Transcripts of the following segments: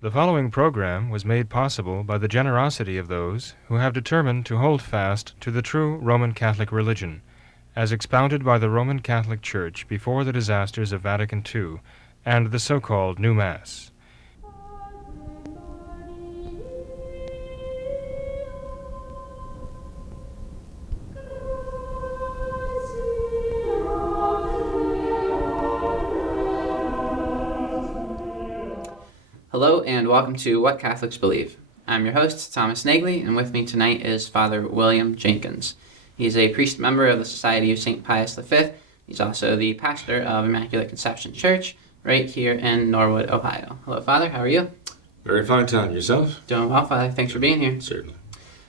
The following program was made possible by the generosity of those who have determined to hold fast to the true Roman Catholic religion, as expounded by the Roman Catholic Church before the disasters of Vatican II and the so-called New Mass. Hello and welcome to What Catholics Believe. I'm your host, Thomas Nagley, and with me tonight is Father William Jenkins. He's a priest member of the Society of St. Pius V. He's also the pastor of Immaculate Conception Church right here in Norwood, Ohio. Hello, Father. How are you? Very fine, Tom. Yourself? Doing well, Father. Thanks for being here. Certainly.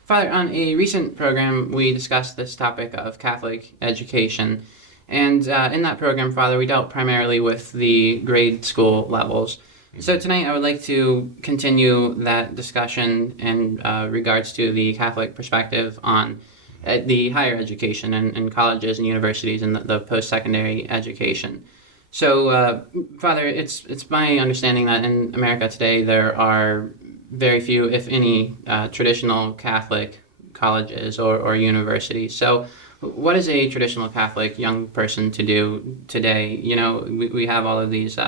Father, on a recent program, we discussed this topic of Catholic education. And in that program, Father, we dealt primarily with the grade school levels. So tonight I would like to continue that discussion in regards to the Catholic perspective on the higher education and colleges and universities and the post-secondary education. So, Father, it's my understanding that in America today there are very few, if any, traditional Catholic colleges or universities. So what is a traditional Catholic young person to do today? You know, we have all of these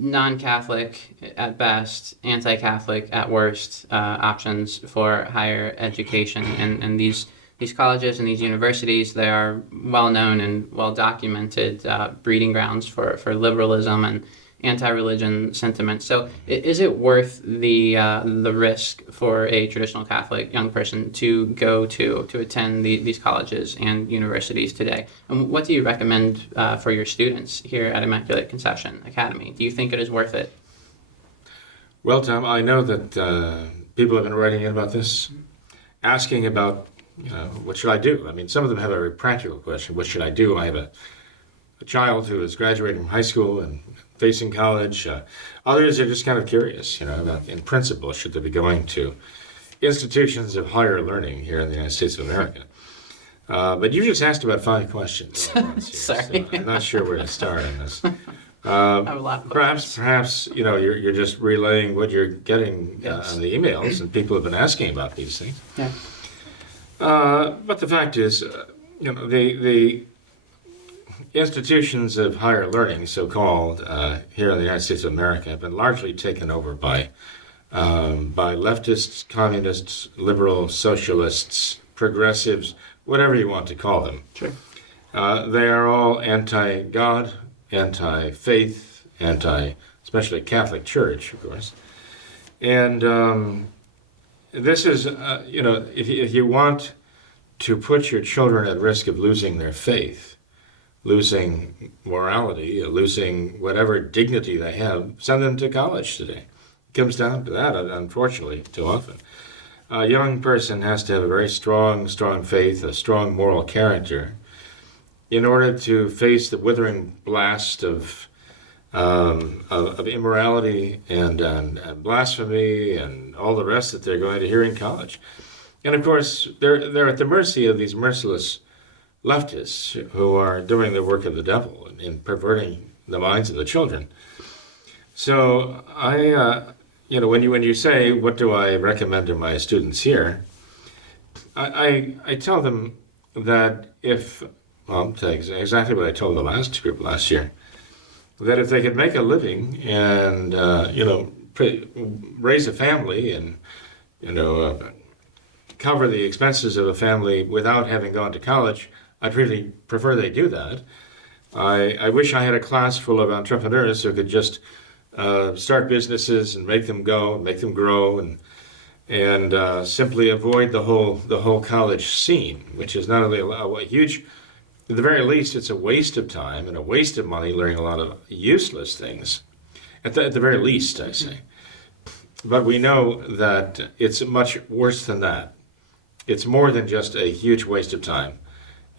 non-Catholic at best, anti-Catholic at worst options for higher education. And these colleges and these universities, they are well-known and well-documented breeding grounds for liberalism and anti-religion sentiment. So is it worth the risk for a traditional Catholic young person to go to attend these colleges and universities today? And what do you recommend for your students here at Immaculate Conception Academy? Do you think it is worth it? Well, Tom, I know that people have been writing in about this, asking about, what should I do? I mean, some of them have a very practical question. What should I do? I have a child who is graduating from high school and facing college. Others are just kind of curious, about, in principle, should they be going to institutions of higher learning here in the United States of America. But you just asked about 5 questions at once here, Sorry. so I'm not sure where to start on this. I have a lot of Perhaps, you're just relaying what you're getting on the emails, and people have been asking about these things. Yeah. But the fact is, the institutions of higher learning, so-called, here in the United States of America, have been largely taken over by leftists, communists, liberal, socialists, progressives, whatever you want to call them. Sure. They are all anti-God, anti-faith, especially Catholic Church, of course. And this is, if you want to put your children at risk of losing their faith, losing morality, losing whatever dignity they have, send them to college today. It comes down to that, unfortunately, too often. A young person has to have a very strong faith, a strong moral character, in order to face the withering blast of immorality and blasphemy and all the rest that they're going to hear in college. And of course, they're at the mercy of these merciless leftists who are doing the work of the devil in perverting the minds of the children. So when you say, what do I recommend to my students here, I tell them that I'll tell you exactly what I told the last group last year, that if they could make a living and, raise a family and, cover the expenses of a family without having gone to college, I'd really prefer they do that. I wish I had a class full of entrepreneurs who could just start businesses and make them go, make them grow, and simply avoid the whole college scene, which is not only a huge, at the very least, it's a waste of time and a waste of money learning a lot of useless things. At the very least, I say. But we know that it's much worse than that. It's more than just a huge waste of time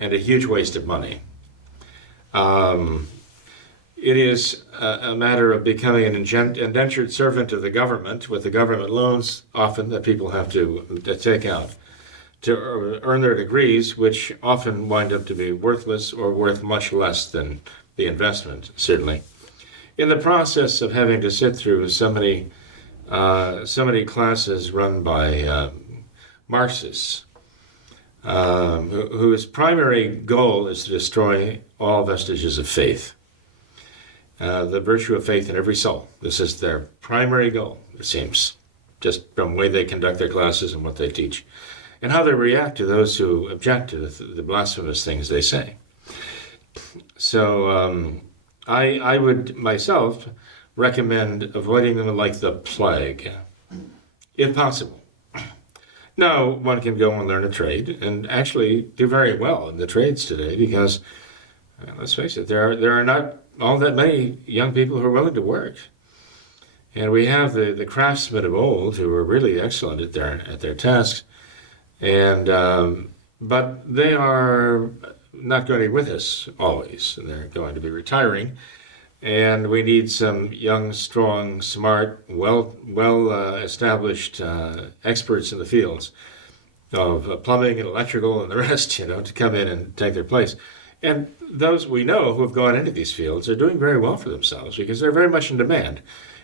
and a huge waste of money. It is a matter of becoming an indentured servant of the government, with the government loans often that people have to take out to earn their degrees, which often wind up to be worthless or worth much less than the investment, certainly. In the process of having to sit through so many so many classes run by Marxists, whose primary goal is to destroy all vestiges of faith, the virtue of faith in every soul. This is their primary goal, it seems, just from the way they conduct their classes and what they teach, and how they react to those who object to the blasphemous things they say. So I would myself recommend avoiding them like the plague, if possible. Now, one can go and learn a trade and actually do very well in the trades today because, let's face it, there are not all that many young people who are willing to work. And we have the craftsmen of old who were really excellent at their tasks, and but they are not going to be with us always, and they're going to be retiring. And we need some young, strong, smart, well established experts in the fields of plumbing and electrical and the rest, to come in and take their place. And those we know who have gone into these fields are doing very well for themselves because they're very much in demand.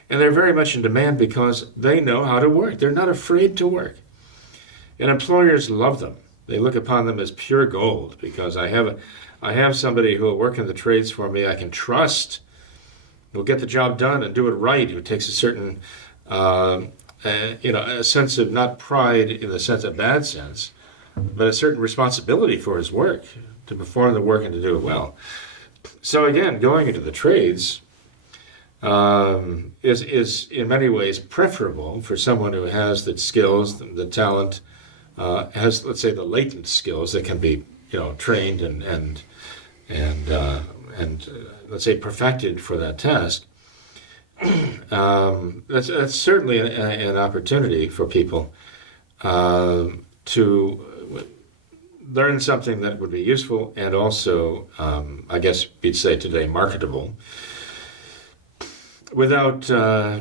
And they're very much in demand because they know how to work. They're not afraid to work. And employers love them. They look upon them as pure gold because I have somebody who will work in the trades for me I can trust, who will get the job done and do it right, who takes a certain, a sense of not pride in the sense of bad sense, but a certain responsibility for his work, to perform the work and to do it well. So again, going into the trades is in many ways preferable for someone who has the skills, the talent, has, let's say, the latent skills that can be, trained and let's say perfected for that task. That's certainly an opportunity for people to learn something that would be useful and also, I guess we'd say today, marketable, without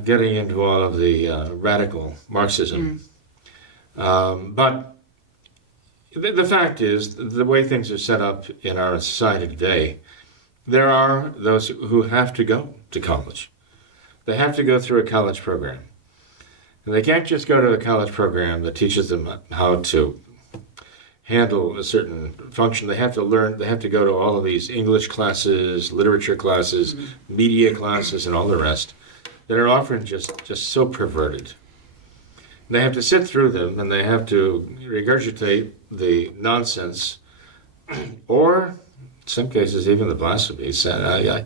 getting into all of the radical Marxism. But the fact is, the way things are set up in our society today, there are those who have to go to college. They have to go through a college program. And they can't just go to a college program that teaches them how to handle a certain function. They have to learn, they have to go to all of these English classes, literature classes, media classes, and all the rest that are often just so perverted. They have to sit through them and they have to regurgitate the nonsense or, in some cases, even the blasphemies. And I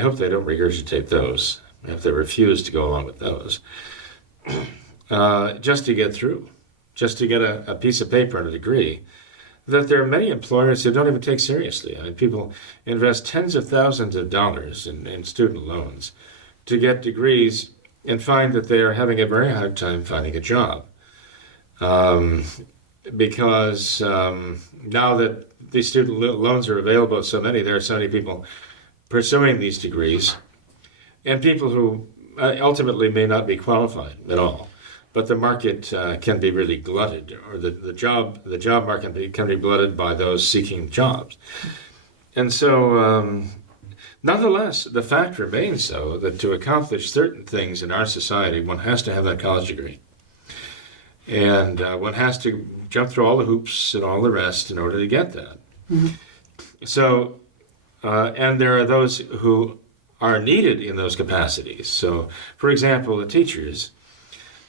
hope they don't regurgitate those. I hope they refuse to go along with those. Just to get through, just to get a piece of paper and a degree that there are many employers who don't even take seriously. I mean, people invest tens of thousands of dollars in student loans to get degrees and find that they are having a very hard time finding a job. Because now that these student loans are available to so many, there are so many people pursuing these degrees, and people who ultimately may not be qualified at all. But the market can be really glutted, or the job market can be glutted by those seeking jobs. And so, nonetheless, the fact remains, though, that to accomplish certain things in our society, one has to have that college degree. And one has to jump through all the hoops and all the rest in order to get that. Mm-hmm. So, and there are those who are needed in those capacities. So, for example, the teachers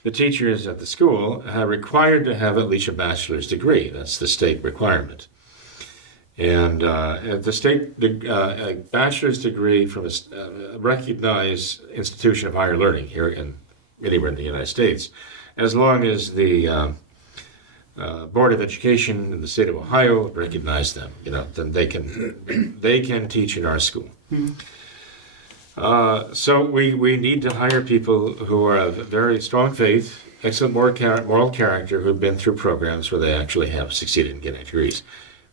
at the school are required to have at least a bachelor's degree. That's the state requirement. And at the state, a bachelor's degree from a recognized institution of higher learning anywhere in the United States, as long as the Board of Education in the state of Ohio recognize them, then they can teach in our school. Mm-hmm. So we need to hire people who are of very strong faith, excellent moral character, who've been through programs where they actually have succeeded in getting degrees.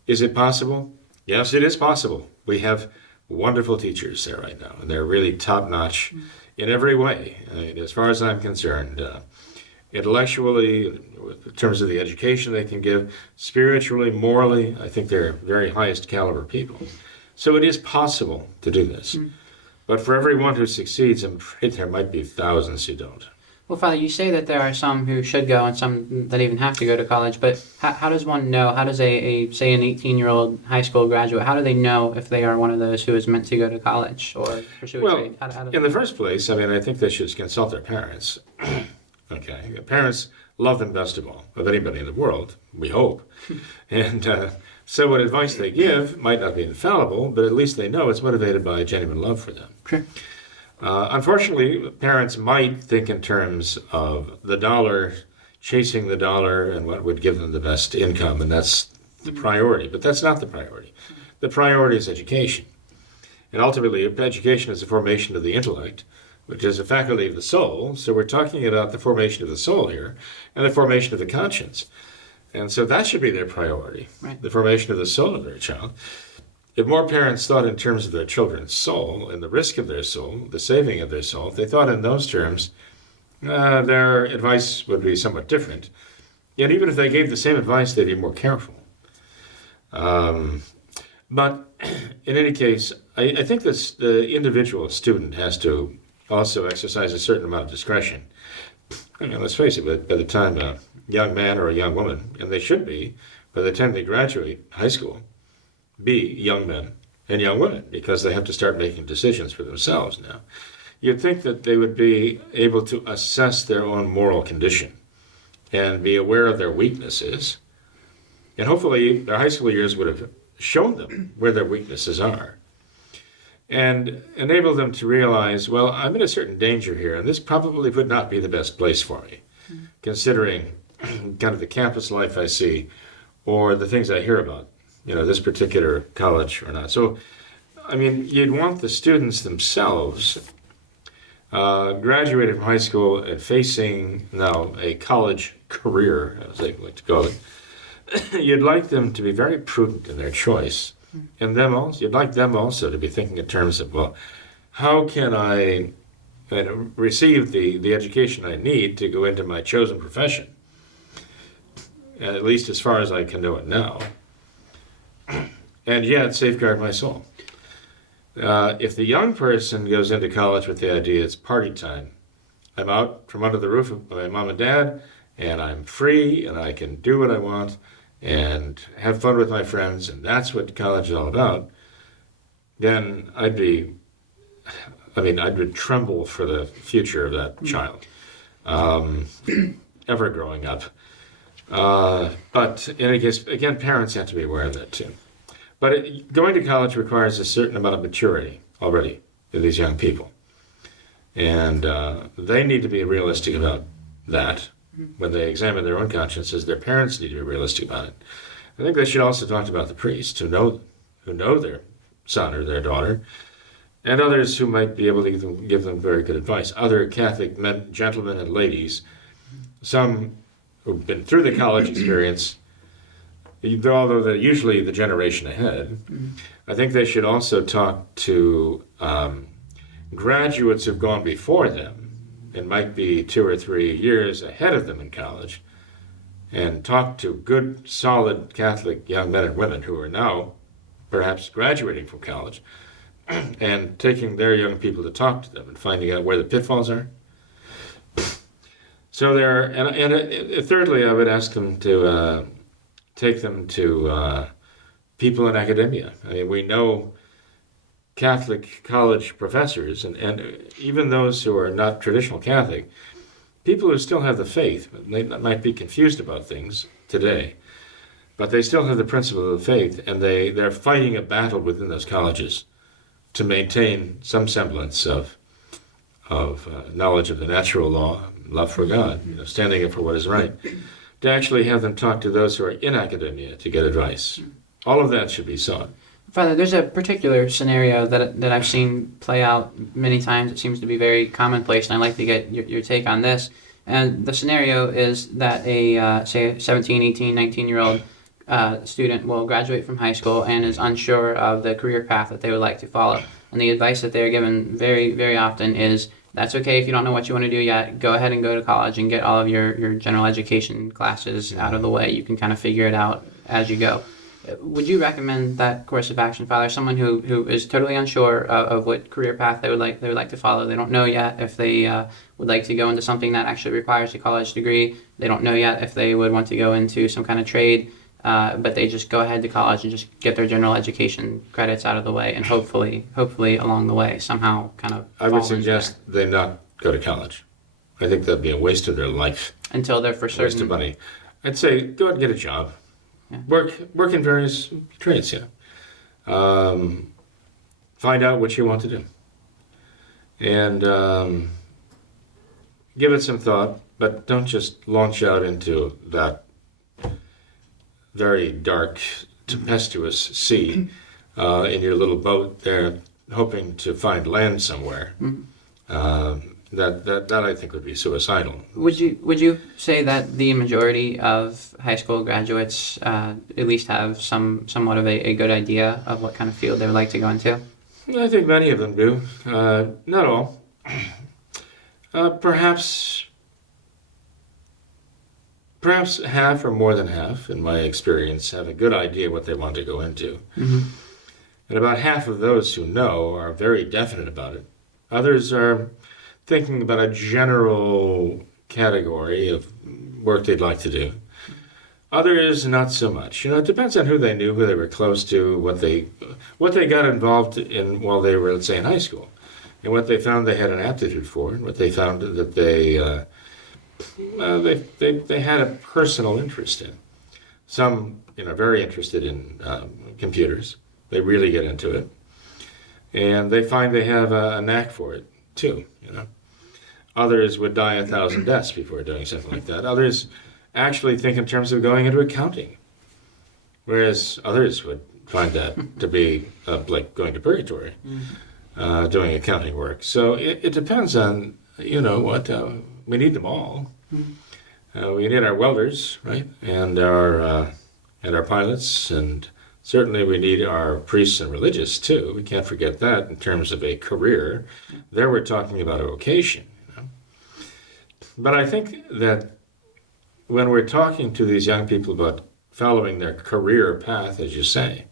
Is it possible? Yes, it is possible. We have wonderful teachers there right now, and they're really top-notch in every way. I mean, as far as I'm concerned, intellectually, in terms of the education they can give, spiritually, morally, I think they're very highest caliber people. So it is possible to do this. But for everyone who succeeds, I'm afraid there might be thousands who don't. Well, Father, you say that there are some who should go and some that even have to go to college, but how does one know? How does say, an 18-year-old high school graduate, how do they know if they are one of those who is meant to go to college or pursue a Well, trade? in the first place, I mean, I think they should consult their parents. Okay, parents love them best of anybody in the world, we hope. And so what advice they give might not be infallible, but at least they know it's motivated by a genuine love for them. Sure. Unfortunately, parents might think in terms of the dollar, chasing the dollar, and what would give them the best income, and that's the priority. But that's not the priority. The priority is education. And ultimately, education is the formation of the intellect, which is a faculty of the soul. So we're talking about the formation of the soul here, and the formation of the conscience. And so that should be their priority, right. The formation of the soul of their child. If more parents thought in terms of their children's soul and the risk of their soul, the saving of their soul, if they thought in those terms, their advice would be somewhat different. Yet even if they gave the same advice, they'd be more careful. But in any case, I think that the individual student has to also exercise a certain amount of discretion. I mean, let's face it, by the time a young man or a young woman, and they should be, by the time they graduate high school, be young men and young women, because they have to start making decisions for themselves now. You'd think that they would be able to assess their own moral condition and be aware of their weaknesses. And hopefully their high school years would have shown them where their weaknesses are and enable them to realize, well, I'm in a certain danger here, and this probably would not be the best place for me, considering kind of the campus life I see or the things I hear about, this particular college or not. So, I mean, you'd want the students themselves graduating from high school and facing now a college career, as they like to call it. You'd like them to be very prudent in their choice. And you'd like them also to be thinking in terms of, well, how can I receive the education I need to go into my chosen profession, at least as far as I can know it now, and yet safeguard my soul. If the young person goes into college with the idea it's party time, I'm out from under the roof of my mom and dad, and I'm free, and I can do what I want, and have fun with my friends, and that's what college is all about, then I would tremble for the future of that child, ever growing up. But in any case, again, parents have to be aware of that too. But going to college requires a certain amount of maturity already in these young people. And they need to be realistic about that. When they examine their own consciences, their parents need to be realistic about it. I think they should also talk about the priests who know their son or their daughter, and others who might be able to give them very good advice. Other Catholic men, gentlemen and ladies, some who've been through the college experience, although they're usually the generation ahead. I think they should also talk to graduates who've gone before them, and might be 2 or 3 years ahead of them in college, and talk to good, solid Catholic young men and women who are now perhaps graduating from college, and taking their young people to talk to them and finding out where the pitfalls are. So thirdly, I would ask them to take them to people in academia. I mean, we know Catholic college professors, and even those who are not traditional Catholic, people who still have the faith. They might be confused about things today, but they still have the principle of the faith, and they're fighting a battle within those colleges to maintain some semblance of knowledge of the natural law, love for God, standing up for what is right. To actually have them talk to those who are in academia to get advice. All of that should be sought. Father, there's a particular scenario that I've seen play out many times. It seems to be very commonplace, and I'd like to get your take on this. And the scenario is that say a 17, 18, 19-year-old student will graduate from high school and is unsure of the career path that they would like to follow. And the advice that they're given very, very often is, that's okay if you don't know what you want to do yet. Go ahead and go to college and get all of your general education classes out of the way. You can kind of figure it out as you go. Would you recommend that course of action, Father? Someone who is totally unsure of what career path they would like to follow. They don't know yet if they would like to go into something that actually requires a college degree. They don't know yet if they would want to go into some kind of trade. But they just go ahead to college and just get their general education credits out of the way, and hopefully along the way somehow kind of. I would suggest they not go to college. I think that'd be a waste of their life. Until they're for certain. Waste of money. I'd say go out and get a job. Yeah. Work in various trades, yeah. Find out what you want to do. And give it some thought, but don't just launch out into that very dark, tempestuous sea in your little boat there, hoping to find land somewhere. That I think would be suicidal. Would you say that the majority of high school graduates at least have somewhat of a good idea of what kind of field they would like to go into? I think many of them do. Not all. Perhaps half or more than half, in my experience, have a good idea what they want to go into. And about half of those who know are very definite about it. Others are thinking about a general category of work they'd like to do. Others, not so much. It depends on who they knew, who they were close to, what they got involved in while they were, let's say, in high school, and what they found they had an aptitude for, and what they found that they had a personal interest in. Some, very interested in computers. They really get into it, and they find they have a knack for it too. Others would die 1,000 deaths before doing something like that. Others actually think in terms of going into accounting, whereas others would find that to be like going to purgatory, doing accounting work. So it depends on what we need them all. We need our welders, right, and our pilots, and certainly we need our priests and religious too. We can't forget that in terms of a career. There we're talking about a vocation. But I think that when we're talking to these young people about following their career path, as you say,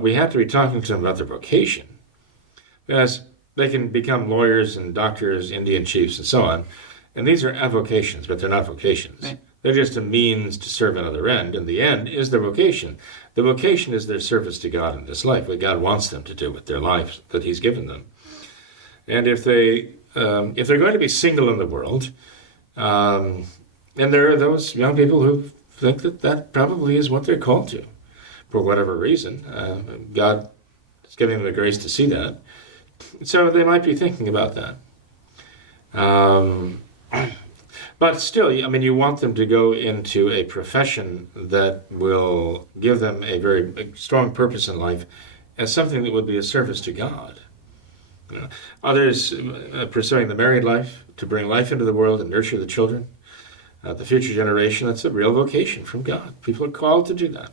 we have to be talking to them about their vocation. Because they can become lawyers and doctors, Indian chiefs, and so on. And these are avocations, but they're not vocations. Right. They're just a means to serve another end, and the end is their vocation. The vocation is their service to God in this life, what God wants them to do with their lives that He's given them. And if they're going to be single in the world, and there are those young people who think that probably is what they're called to, for whatever reason. God is giving them the grace to see that. So they might be thinking about that. But still, you want them to go into a profession that will give them a very strong purpose in life as something that would be a service to God. Others pursuing the married life to bring life into the world and nurture the children, the future generation. That's a real vocation from God. People are called to do that.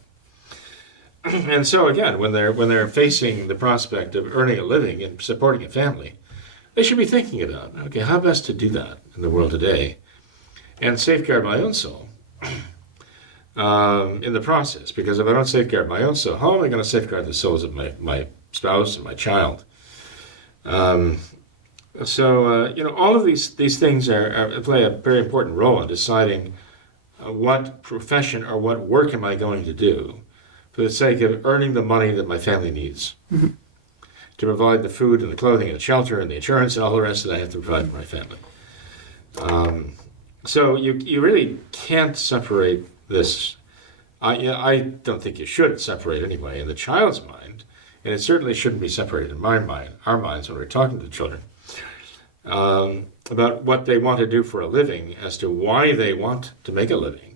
And so again, when they're facing the prospect of earning a living and supporting a family, they should be thinking about, okay, how best to do that in the world today and safeguard my own soul in the process. Because if I don't safeguard my own soul, how am I going to safeguard the souls of my spouse and my child? All of these things play a very important role in deciding what profession or what work am I going to do for the sake of earning the money that my family needs to provide the food and the clothing and the shelter and the insurance and all the rest that I have to provide for my family. So you really can't separate this. I don't think you should separate anyway in the child's mind, and it certainly shouldn't be separated in our minds when we're talking to the children about what they want to do for a living, as to why they want to make a living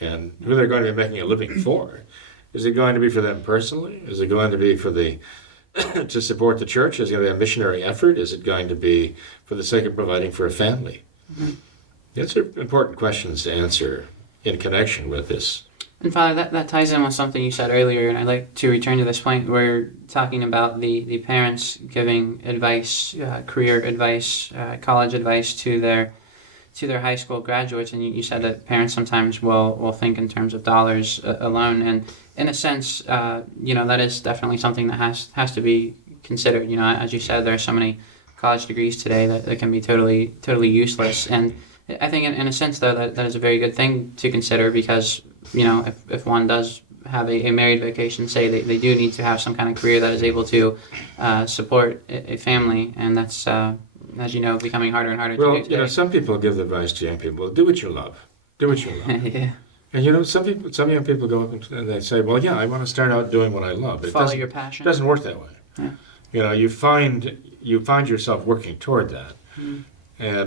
and who they're going to be making a living for. Is it going to be for them personally? Is it going to be for to support the church? Is it going to be a missionary effort? Is it going to be for the sake of providing for a family? These are important questions to answer in connection with this. And Father, that ties in with something you said earlier, and I'd like to return to this point where you're talking about the parents giving advice, career advice, college advice to to their high school graduates, and you said that parents sometimes will think in terms of dollars alone, and in a sense, that is definitely something that has to be considered. As you said, there are so many college degrees today that can be totally useless, and I think in a sense though that is a very good thing to consider, because if one does have a married vocation, say they do need to have some kind of career that is able to support a family, and that's as you know, becoming harder and harder to do today. Some people give advice to young people: do what you love, do what you love. Yeah. And some young people go up and they say, well, yeah, I want to start out doing what I love. But Follow your passion. It doesn't work that way. Yeah. You find yourself working toward that.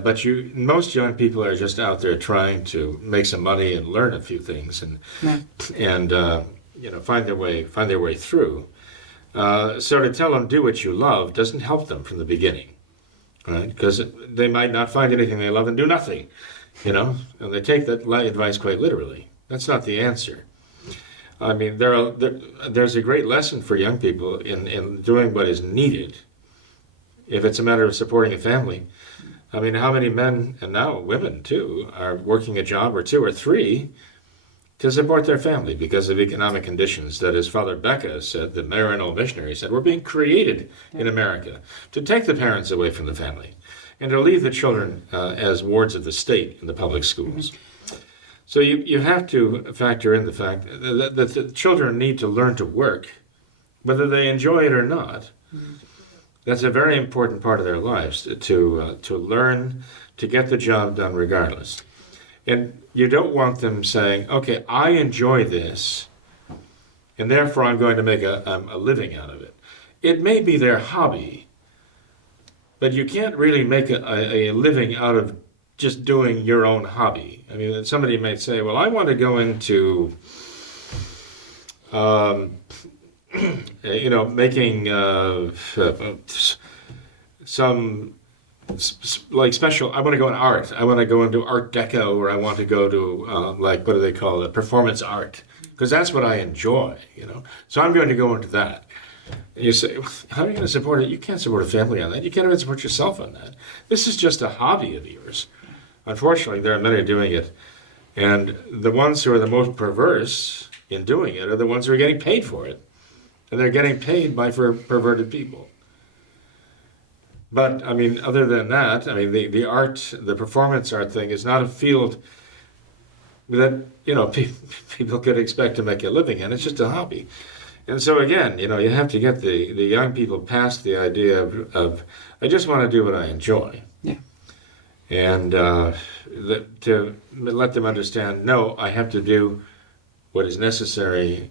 But most young people are just out there trying to make some money and learn a few things and find their way through. So to tell them do what you love doesn't help them from the beginning, right? Because they might not find anything they love and do nothing, and they take that advice quite literally. That's not the answer. I mean, there's a great lesson for young people in doing what is needed. If it's a matter of supporting a family, I mean, how many men, and now women too, are working a job or two or three to support their family because of economic conditions that, as Father Becca said, the Maryknoll missionary said, we're being created in America to take the parents away from the family and to leave the children as wards of the state in the public schools. So you have to factor in the fact that the children need to learn to work, whether they enjoy it or not. That's a very important part of their lives, to learn to get the job done regardless. And you don't want them saying, okay, I enjoy this, and therefore I'm going to make a living out of it. It may be their hobby, but you can't really make a living out of just doing your own hobby. I mean, somebody might say, well, I want to go into making some like special. I want to go in art. I want to go into Art Deco, or I want to go to what do they call it? Performance art, because that's what I enjoy. So I'm going to go into that. And you say, how are you going to support it? You can't support a family on that. You can't even support yourself on that. This is just a hobby of yours. Unfortunately, there are many doing it, and the ones who are the most perverse in doing it are the ones who are getting paid for it. And they're getting paid by perverted people. But, I mean, other than that, I mean, the performance art thing is not a field that, people could expect to make a living in. It's just a hobby. And so, again, you have to get the young people past the idea of I just want to do what I enjoy. Yeah. And to let them understand, no, I have to do what is necessary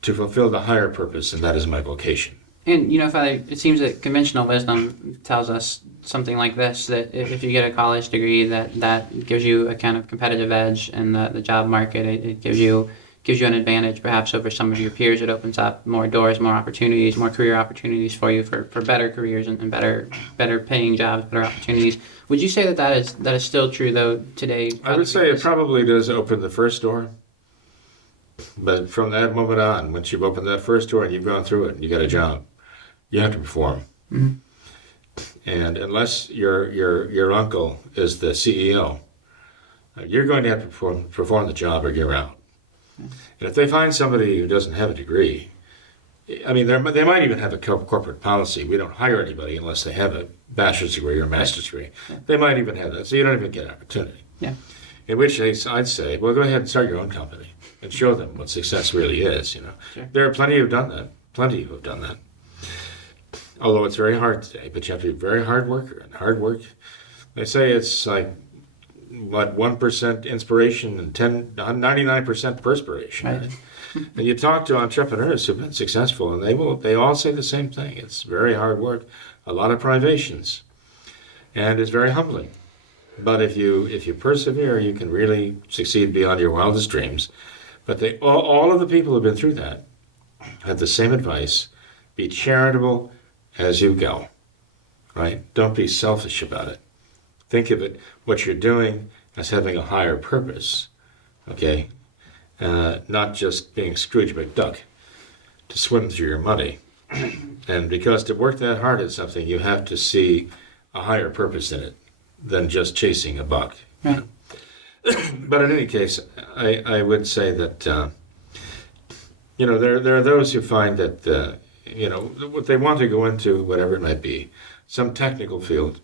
to fulfill the higher purpose, and that is my vocation. And, Father, it seems that conventional wisdom tells us something like this, that if you get a college degree, that gives you a kind of competitive edge in the job market. It gives you an advantage perhaps over some of your peers. It opens up more doors, more opportunities, more career opportunities for you for better careers and better paying jobs, better opportunities. Would you say that is still true, though, today? I would say it probably does open the first door. But from that moment on, once you've opened that first door and you've gone through it and you got a job, you have to perform. Mm-hmm. And unless your uncle is the CEO, you're going to have to perform the job or you're out. Mm-hmm. And if they find somebody who doesn't have a degree, I mean, they might even have a corporate policy. We don't hire anybody unless they have a bachelor's degree or a master's degree. Yeah. They might even have that, so you don't even get an opportunity. Yeah. In which case, I'd say, well, go ahead and start your own company and show them what success really is. Sure. There are plenty who have done that. Although it's very hard today, but you have to be a very hard worker, and hard work. They say it's like 1% inspiration and 99% perspiration. Right? And you talk to entrepreneurs who've been successful, and they all say the same thing. It's very hard work, a lot of privations, and it's very humbling. But if you persevere, you can really succeed beyond your wildest dreams. But all of the people who've been through that have the same advice: be charitable as you go. Right? Don't be selfish about it. Think of it, what you're doing, as having a higher purpose. Okay? Not just being Scrooge McDuck to swim through your money. And because to work that hard at something, you have to see a higher purpose in it. than just chasing a buck. Right. But in any case, I would say that there are those who find that what they want to go into, whatever it might be, some technical field.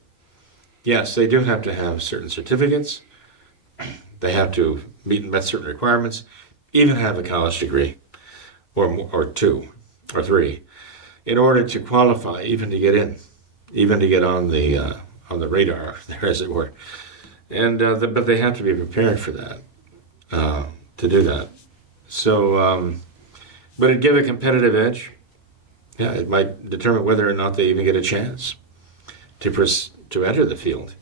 Yes, they do have to have certain certificates. They have to met certain requirements, even have a college degree, or two, or three, in order to qualify, even to get in, even to get on the radar, there, as it were. And but they have to be prepared for that, to do that. So, but it give a competitive edge. Yeah, it might determine whether or not they even get a chance to enter the field.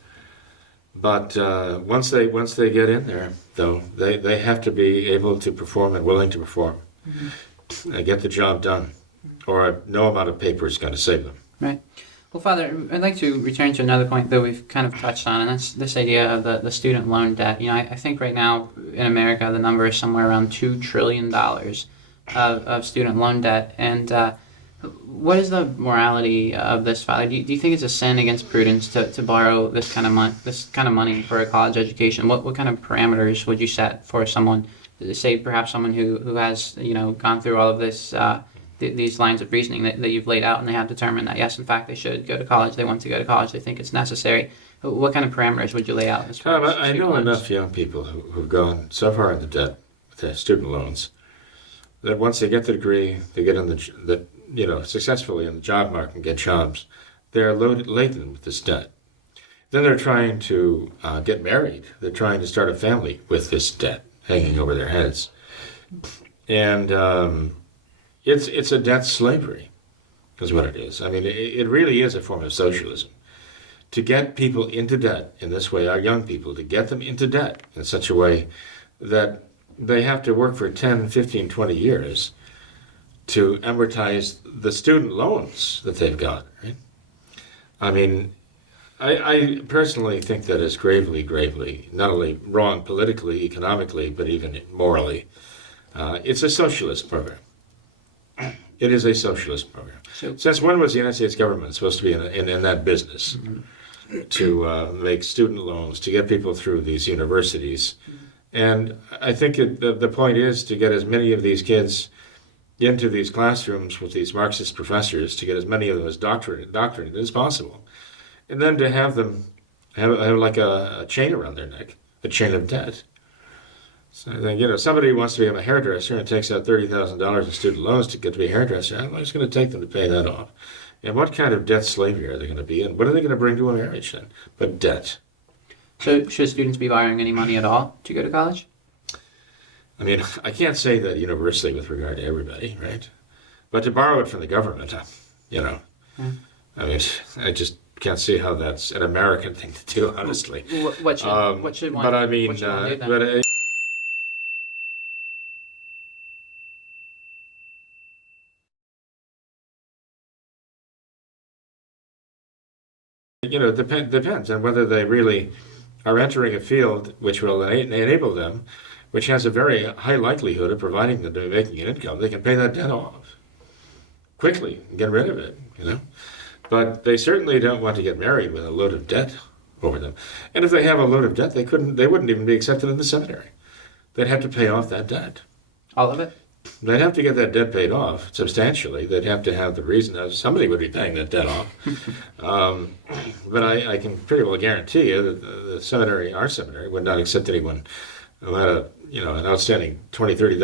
But once they get in there, though, they have to be able to perform and willing to perform, and get the job done, or no amount of paper is going to save them. Right. Well, Father, I'd like to return to another point that we've kind of touched on, and that's this idea of the student loan debt. I think right now in America the number is somewhere around $2 trillion of student loan debt. And what is the morality of this, Father? Do you think it's a sin against prudence to borrow this kind of money for a college education? What kind of parameters would you set for someone, say perhaps someone who has gone through all of this? These lines of reasoning that you've laid out, and they have determined that yes, in fact, they should go to college. They want to go to college. They think it's necessary. What kind of parameters would you lay out? Tom, I know enough young people who've gone so far into debt with their student loans that once they get the degree, they get successfully in the job market and get jobs, they're laden with this debt. Then they're trying to get married. They're trying to start a family with this debt hanging over their heads, and it's a debt slavery, is what it is. I mean, it really is a form of socialism. To get people into debt in this way, our young people, to get them into debt in such a way that they have to work for 10, 15, 20 years to amortize the student loans that they've got, right? I mean, I personally think that is gravely, not only wrong politically, economically, but even morally. It's a socialist program. It is a socialist program. Since when was the United States government supposed to be in that business? To make student loans, to get people through these universities. And I think the point is to get as many of these kids into these classrooms with these Marxist professors, to get as many of them as doctrinated as possible. And then to have them have like a chain around their neck, a chain of debt. So then, somebody who wants to become a hairdresser and takes out $30,000 in student loans to get to be a hairdresser, how long is it going to take them to pay that off? And what kind of debt slavery are they going to be in? What are they going to bring to a marriage then? But debt. So should students be borrowing any money at all to go to college? I mean, I can't say that universally with regard to everybody, right? But to borrow it from the government, I mean, I just can't see how that's an American thing to do, honestly. What should one? But I mean, what should one do then? Depends on whether they really are entering a field which will enable them, which has a very high likelihood of providing them making an income. They can pay that debt off quickly and get rid of it, But they certainly don't want to get married with a load of debt over them. And if they have a load of debt, they wouldn't even be accepted in the seminary. They'd have to pay off that debt. All of it? They'd have to get that debt paid off substantially. They'd have to have the reason that somebody would be paying that debt off. But I can pretty well guarantee you that the seminary, our seminary, would not accept anyone who had an outstanding $20,000,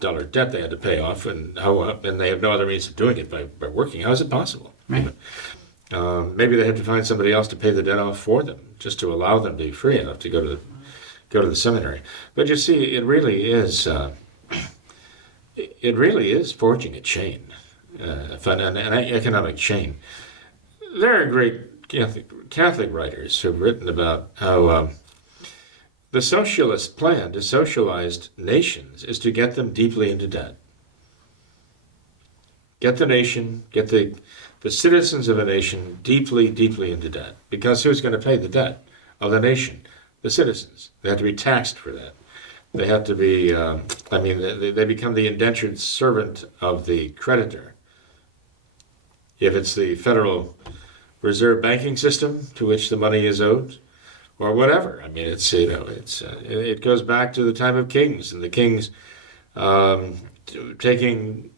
$30,000 debt they had to pay off, and they have no other means of doing it by working. How is it possible? Right. Maybe they have to find somebody else to pay the debt off for them, just to allow them to be free enough to go to the seminary. But you see, it really is. It really is forging a chain, an economic chain. There are great Catholic writers who've written about how the socialist plan to socialize nations is to get them deeply into debt. Get the nation, get the citizens of a nation deeply, deeply into debt. Because who's going to pay the debt of the nation? The citizens. They have to be taxed for that. They have to be, they become the indentured servant of the creditor. If it's the Federal Reserve banking system to which the money is owed, or whatever. I mean, it goes back to the time of kings, and the kings taking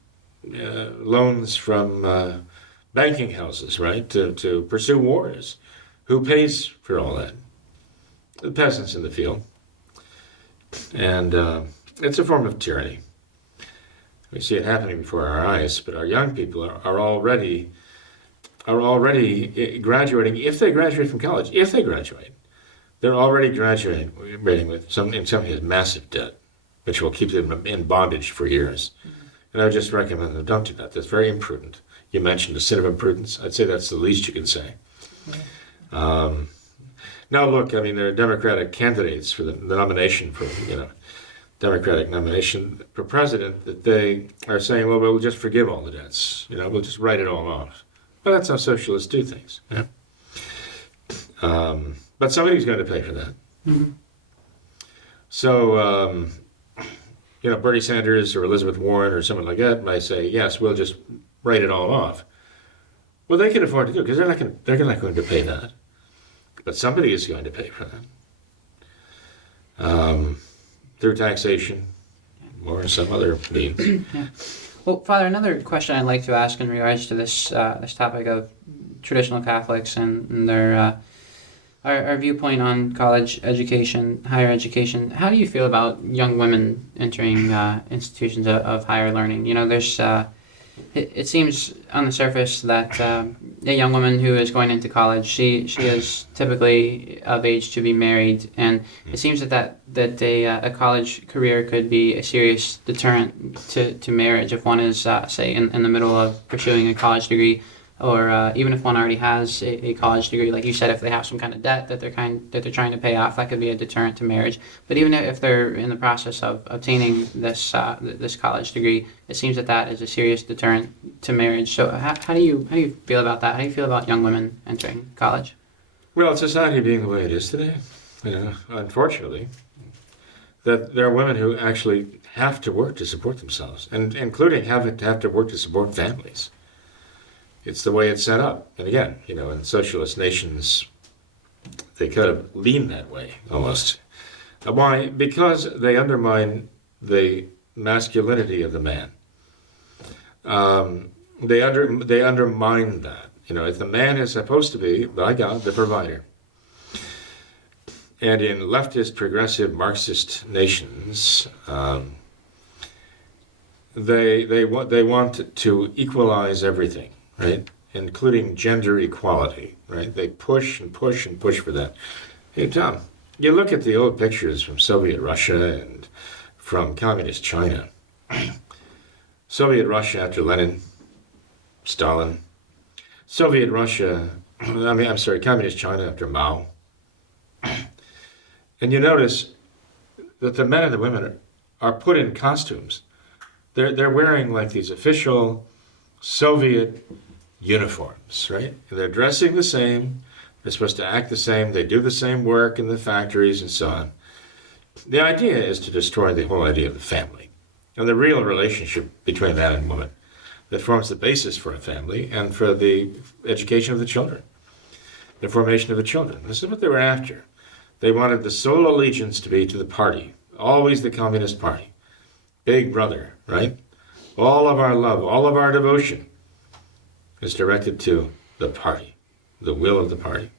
loans from banking houses, right, to pursue wars. Who pays for all that? The peasants in the field. And it's a form of tyranny. We see it happening before our eyes, but our young people are already graduating. If they graduate from college, they're already graduating with some cases massive debt, which will keep them in bondage for years. And I would just recommend them don't do that. That's very imprudent. You mentioned the sin of imprudence. I'd say that's the least you can say. Now, look, I mean, there are Democratic candidates for the nomination for, Democratic nomination for president that they are saying, well, we'll just forgive all the debts. We'll just write it all off. Well, that's how socialists do things. Yeah? But somebody's going to pay for that. Mm-hmm. So, Bernie Sanders or Elizabeth Warren or someone like that might say, yes, we'll just write it all off. Well, they can afford to do it because they're not going to pay that. But somebody is going to pay for that. Through taxation or some other means. Yeah. Well, Father, another question I'd like to ask in regards to this topic of traditional Catholics and their our viewpoint on college education, higher education. How do you feel about young women entering institutions of higher learning? There's it seems on the surface that a young woman who is going into college, she is typically of age to be married, and it seems that a college career could be a serious deterrent to marriage if one is say in the middle of pursuing a college degree, or even if one already has a college degree. Like you said, if they have some kind of debt that they're trying to pay off, that could be a deterrent to marriage. But even if they're in the process of obtaining this college degree, it seems that is a serious deterrent to marriage. So how do you feel about that? How do you feel about young women entering college? Well, society being the way it is today, unfortunately, that there are women who actually have to work to support themselves, and including have to work to support families. It's the way it's set up. And again, in socialist nations, they kind of lean that way, almost. Why? Because they undermine the masculinity of the man. They undermine that. If the man is supposed to be, by God, the provider. And in leftist, progressive, Marxist nations, they want to equalize everything. Right, including gender equality, right? They push and push and push for that. Hey, Tom, you look at the old pictures from Soviet Russia and from communist China. Soviet Russia after Lenin, Stalin. Communist China after Mao. And you notice that the men and the women are put in costumes. They're wearing like these official Soviet uniforms, right? They're dressing the same. They're supposed to act the same. They do the same work in the factories and so on. The idea is to destroy the whole idea of the family and the real relationship between man and woman that forms the basis for a family and for the education of the children, the formation of the children. This is what they were after. They wanted the sole allegiance to be to the party, always the Communist Party. Big brother, right? All of our love, all of our devotion is directed to the party, the will of the party.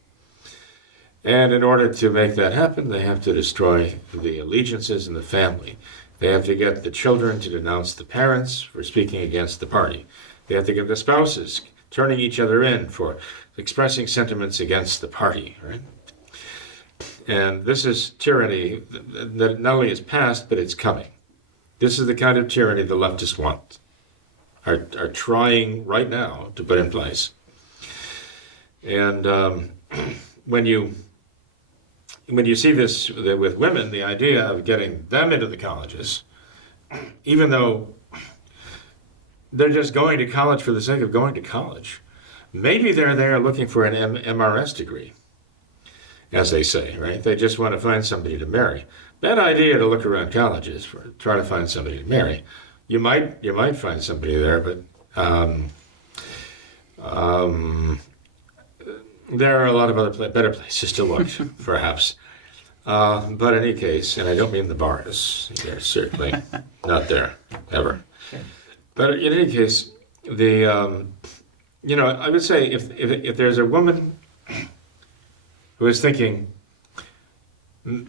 And in order to make that happen, they have to destroy the allegiances in the family. They have to get the children to denounce the parents for speaking against the party. They have to get the spouses turning each other in for expressing sentiments against the party, right? And this is tyranny that not only is past, but it's coming. This is the kind of tyranny the leftists want. Are trying right now to put in place. And when you see this with women, the idea of getting them into the colleges, even though they're just going to college for the sake of going to college, maybe they're there looking for an MRS degree, as they say, right? They just want to find somebody to marry. Bad idea to look around colleges for try to find somebody to marry. You might find somebody there, but there are a lot of other better places to look, perhaps. But in any case, and I don't mean the bars, they're certainly not there, ever. But in any case, I would say if there's a woman who is thinking,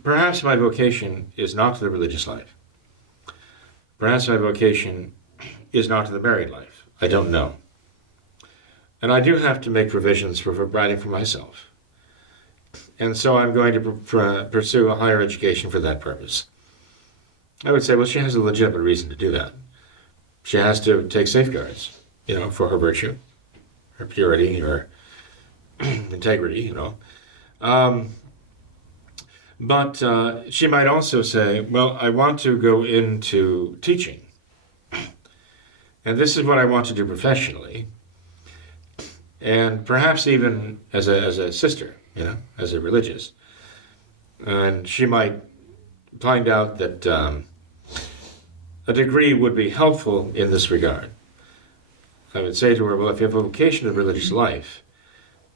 perhaps my vocation is not to the religious life, perhaps my vocation is not to the married life, I don't know. And I do have to make provisions for providing for myself. And so I'm going to pursue a higher education for that purpose. I would say, well, she has a legitimate reason to do that. She has to take safeguards, for her virtue, her purity, her integrity, But she might also say, well, I want to go into teaching. And this is what I want to do professionally. And perhaps even as a sister, as a religious. And she might find out that a degree would be helpful in this regard. I would say to her, well, if you have a vocation to religious life,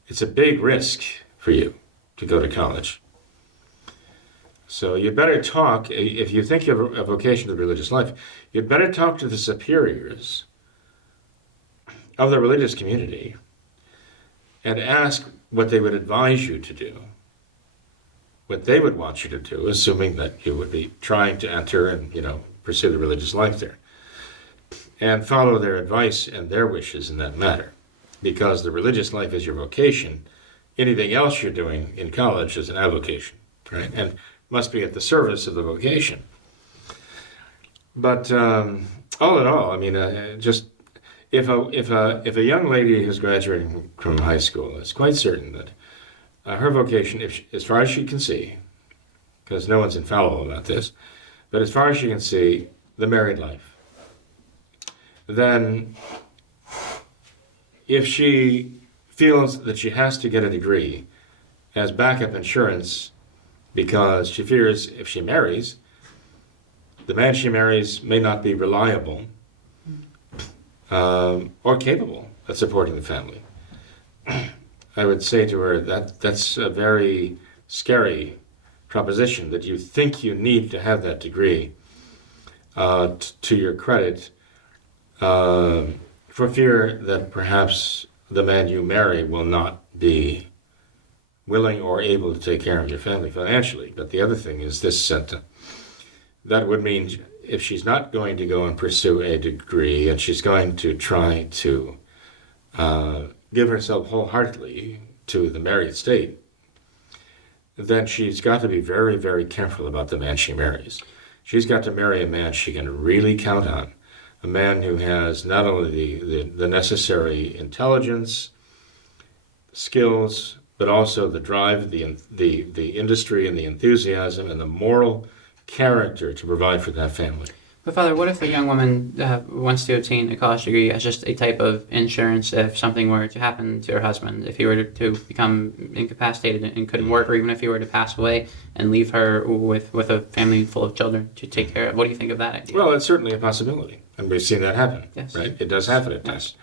it's a big risk for you to go to college. So you'd better talk, if you think you have a vocation to religious life, you'd better talk to the superiors of the religious community and ask what they would advise you to do, what they would want you to do, assuming that you would be trying to enter and, pursue the religious life there, and follow their advice and their wishes in that matter. Because the religious life is your vocation, anything else you're doing in college is an avocation, right? And must be at the service of the vocation. But all in all, just if a young lady who's graduating from high school, it's quite certain that her vocation, as far as she can see, because no one's infallible about this, but as far as she can see, the married life, then if she feels that she has to get a degree as backup insurance because she fears if she marries, the man she marries may not be reliable or capable of supporting the family, I would say to her that that's a very scary proposition, that you think you need to have that degree to your credit for fear that perhaps the man you marry will not be willing or able to take care of your family financially. But the other thing is this, that would mean if she's not going to go and pursue a degree and she's going to try to give herself wholeheartedly to the married state, then she's got to be very, very careful about the man she marries. She's got to marry a man she can really count on, a man who has not only the necessary intelligence, skills, but also the drive, the industry and the enthusiasm and the moral character to provide for that family. But Father, what if a young woman wants to obtain a college degree as just a type of insurance if something were to happen to her husband, if he were to become incapacitated and couldn't work, or even if he were to pass away and leave her with a family full of children to take care of? What do you think of that idea? Well, it's certainly a possibility, and we've seen that happen, yes. Right? It does happen at times.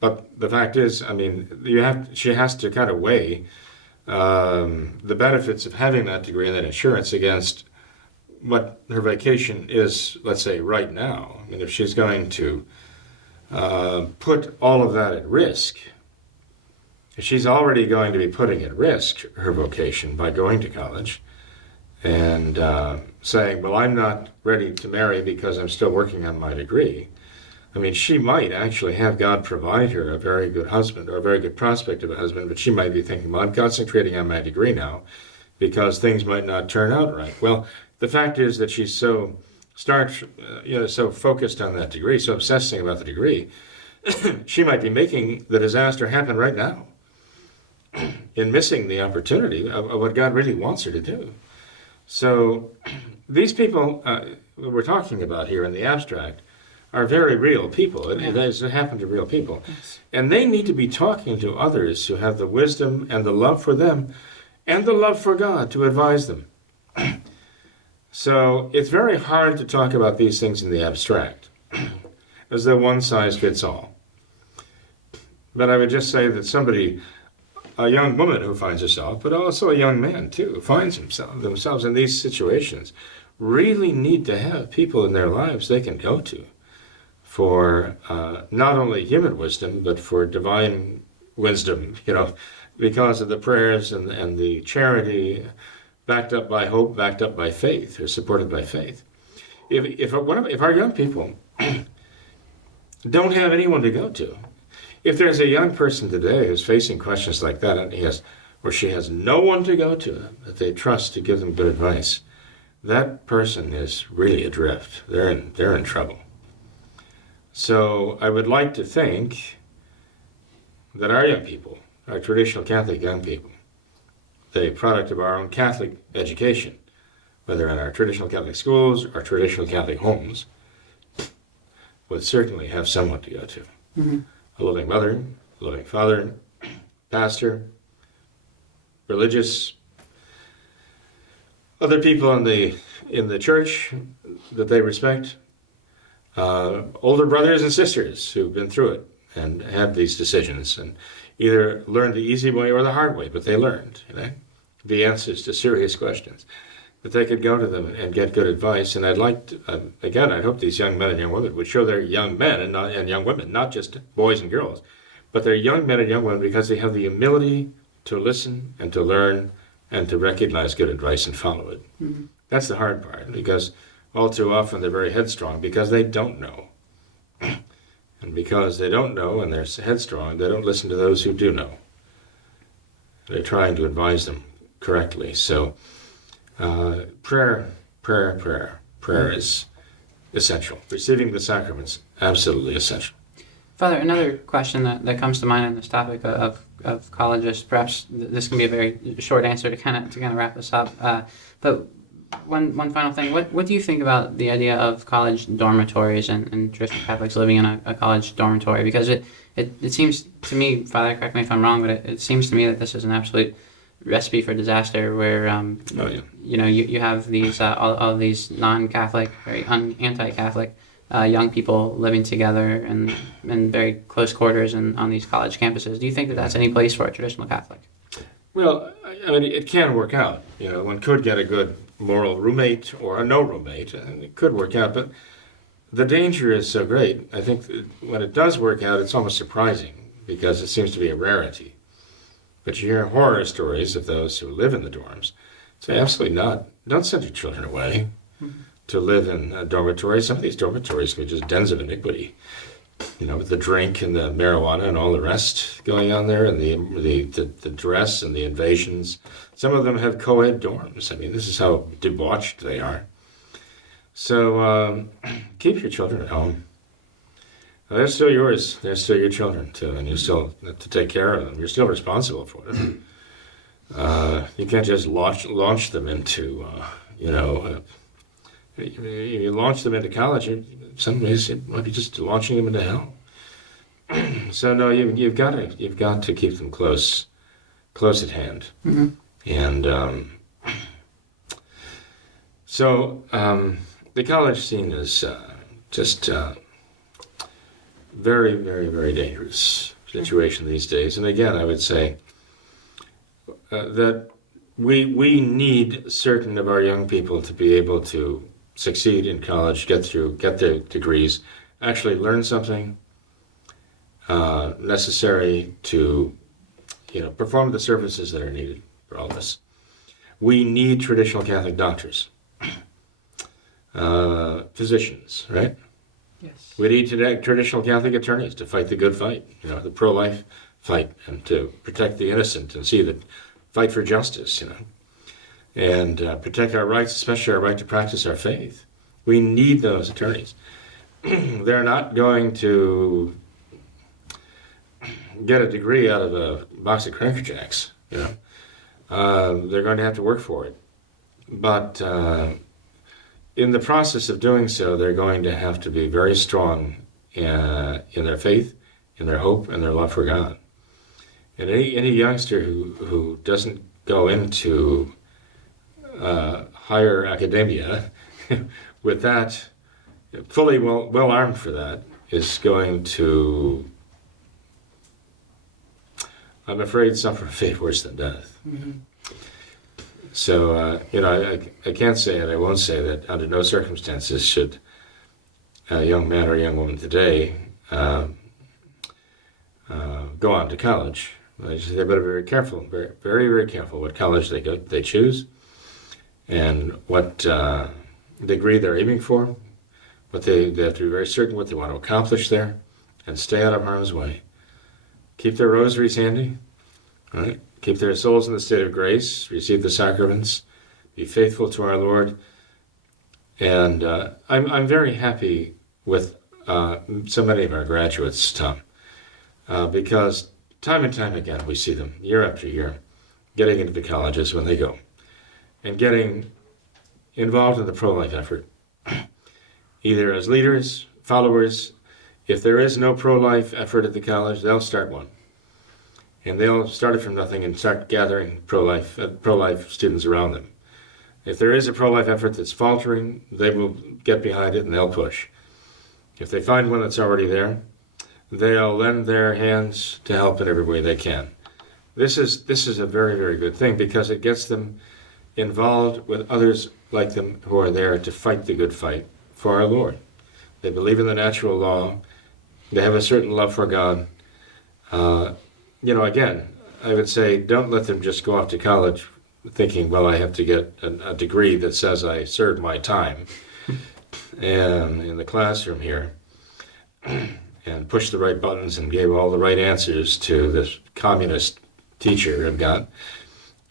But the fact is, she has to kind of weigh the benefits of having that degree and that insurance against what her vacation is, let's say, right now. If she's going to put all of that at risk, if she's already going to be putting at risk her vocation by going to college and saying, well, I'm not ready to marry because I'm still working on my degree, she might actually have God provide her a very good husband or a very good prospect of a husband, but she might be thinking, well, I'm concentrating on my degree now because things might not turn out right. Well, the fact is that she's so focused on that degree, so obsessing about the degree, she might be making the disaster happen right now in missing the opportunity of what God really wants her to do. So these people we're talking about here in the abstract are very real people. It has happened to real people. Yes. And they need to be talking to others who have the wisdom and the love for them and the love for God to advise them. So it's very hard to talk about these things in the abstract, as though one size fits all. But I would just say that somebody a young woman who finds herself, but also a young man too, who finds themselves in these situations, really need to have people in their lives they can go to for not only human wisdom, but for divine wisdom, because of the prayers and the charity backed up by hope, backed up by faith, or supported by faith. If our young people don't have anyone to go to, if there's a young person today who's facing questions like that, and she has no one to go to that they trust to give them good advice, that person is really adrift. They're in trouble. So I would like to think that our young people, our traditional Catholic young people, the product of our own Catholic education, whether in our traditional Catholic schools or traditional Catholic homes, would certainly have someone to go to. Mm-hmm. A loving mother, a loving father, pastor, religious, other people in the church that they respect, older brothers and sisters who've been through it and had these decisions and either learned the easy way or the hard way, but they learned the answers to serious questions, that they could go to them and get good advice. And I'd like to, I'd hope these young men and young women would show their young men and young women, not just boys and girls, but they're young men and young women because they have the humility to listen and to learn and to recognize good advice and follow it. Mm-hmm. That's the hard part, because all too often they're very headstrong because they don't know. And because they don't know and they're headstrong, they don't listen to those who do know. They're trying to advise them correctly. So prayer is essential. Receiving the sacraments, absolutely essential. Father, another question that comes to mind on this topic of colleges, perhaps this can be a very short answer to kind of wrap this up, but one final thing, what do you think about the idea of college dormitories and traditional Catholics living in a college dormitory? Because it seems to me, Father, correct me if I'm wrong, but it seems to me that this is an absolute recipe for disaster where you have these all these non-Catholic, very anti-Catholic young people living together and in very close quarters and on these college campuses. Do you think that that's any place for a traditional Catholic? Well, I mean, it can work out. One could get a good moral roommate or a no roommate, and it could work out. But the danger is so great. I think that when it does work out, it's almost surprising because it seems to be a rarity. But you hear horror stories of those who live in the dorms. Say, absolutely not. Don't send your children away to live in a dormitory. Some of these dormitories can be just dens of iniquity. With the drink and the marijuana and all the rest going on there, and the dress and the invasions. Some of them have co-ed dorms. I mean, this is how debauched they are. So keep your children at home. They're still yours. They're still your children too, and you still have to take care of them. You're still responsible for them. You can't just launch them into, you launch them into college. In some ways, it might be just launching them into hell. So no, you've got to keep them close at hand. Mm-hmm. And so the college scene is just very, very, very dangerous situation these days. And again, I would say that we need certain of our young people to be able to succeed in college, get their degrees, actually learn something necessary to perform the services that are needed for all this. We need traditional Catholic doctors, physicians, right? Yes. We need traditional Catholic attorneys to fight the good fight, the pro-life fight, and to protect the innocent and fight for justice, and protect our rights, especially our right to practice our faith. We need those attorneys. They're not going to get a degree out of a box of Cracker Jacks, They're going to have to work for it. But in the process of doing so, they're going to have to be very strong in their faith, in their hope, and their love for God. And any youngster who doesn't go into higher academia with that fully well armed for that is going to I'm afraid suffer a fate worse than death. Mm-hmm. So, I can't say and I won't say that under no circumstances should a young man or a young woman today go on to college. They better be very careful, very, very, very careful what college they choose, and what degree they're aiming for. But they have to be very certain what they want to accomplish there, and stay out of harm's way. Keep their rosaries handy, right? Keep their souls in the state of grace, receive the sacraments, be faithful to our Lord. And I'm very happy with so many of our graduates, Tom, because time and time again we see them, year after year, getting into the colleges when they go, and getting involved in the pro-life effort, either as leaders, followers. If there is no pro-life effort at the college, they'll start one. And they'll start it from nothing and start gathering pro-life students around them. If there is a pro-life effort that's faltering, they will get behind it and they'll push. If they find one that's already there, they'll lend their hands to help in every way they can. This is a very, very good thing because it gets them involved with others like them who are there to fight the good fight for our Lord. They believe in the natural law. They have a certain love for God. Again, I would say don't let them just go off to college thinking, well, I have to get a degree that says I served my time and in the classroom here and pushed the right buttons and gave all the right answers to this communist teacher I've got.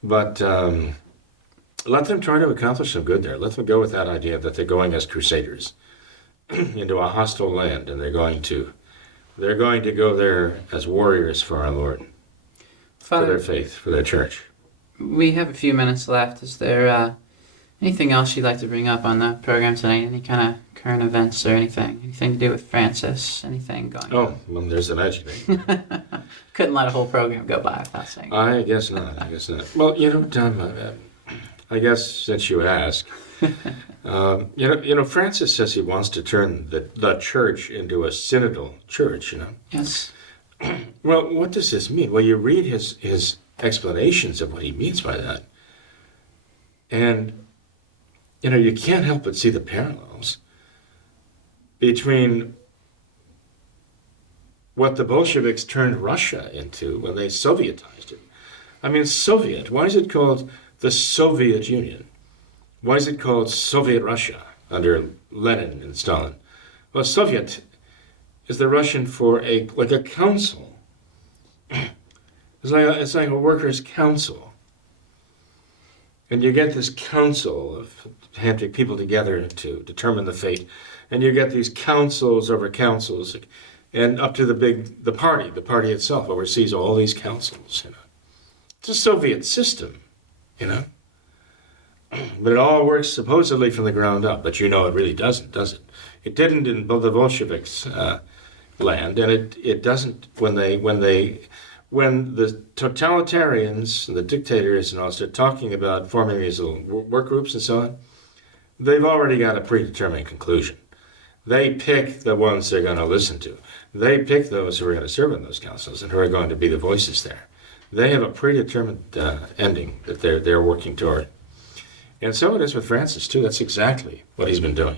But let them try to accomplish some good there. Let them go with that idea that they're going as crusaders into a hostile land, and they're going to go there as warriors for our Lord, Father, for their faith, for their church. We have a few minutes left. Is there anything else you'd like to bring up on the program tonight? Any kind of current events or anything? Anything to do with Francis? Anything going on? Oh, well, there's the magic name. Couldn't let a whole program go by without saying it. I guess not. Well, Tom, I guess since you ask, Francis says he wants to turn the church into a synodal church, Yes. Well, what does this mean? Well, you read his explanations of what he means by that. And, you can't help but see the parallels between what the Bolsheviks turned Russia into when they Sovietized it. I mean, Soviet, why is it called the Soviet Union? Why is it called Soviet Russia under Lenin and Stalin? Well, Soviet is the Russian for a council. It's like a workers' council. And you get this council of handpicked people together to determine the fate. And you get these councils over councils, and up to the party itself oversees all these councils. It's a Soviet system, But it all works supposedly from the ground up, but it really doesn't, does it? It didn't in the Bolsheviks' land, and it doesn't when the totalitarians and the dictators and all start talking about forming these little work groups and so on. They've already got a predetermined conclusion. They pick the ones they're going to listen to. They pick those who are going to serve in those councils and who are going to be the voices there. They have a predetermined ending that they're working toward. And so it is with Francis, too. That's exactly what he's been doing.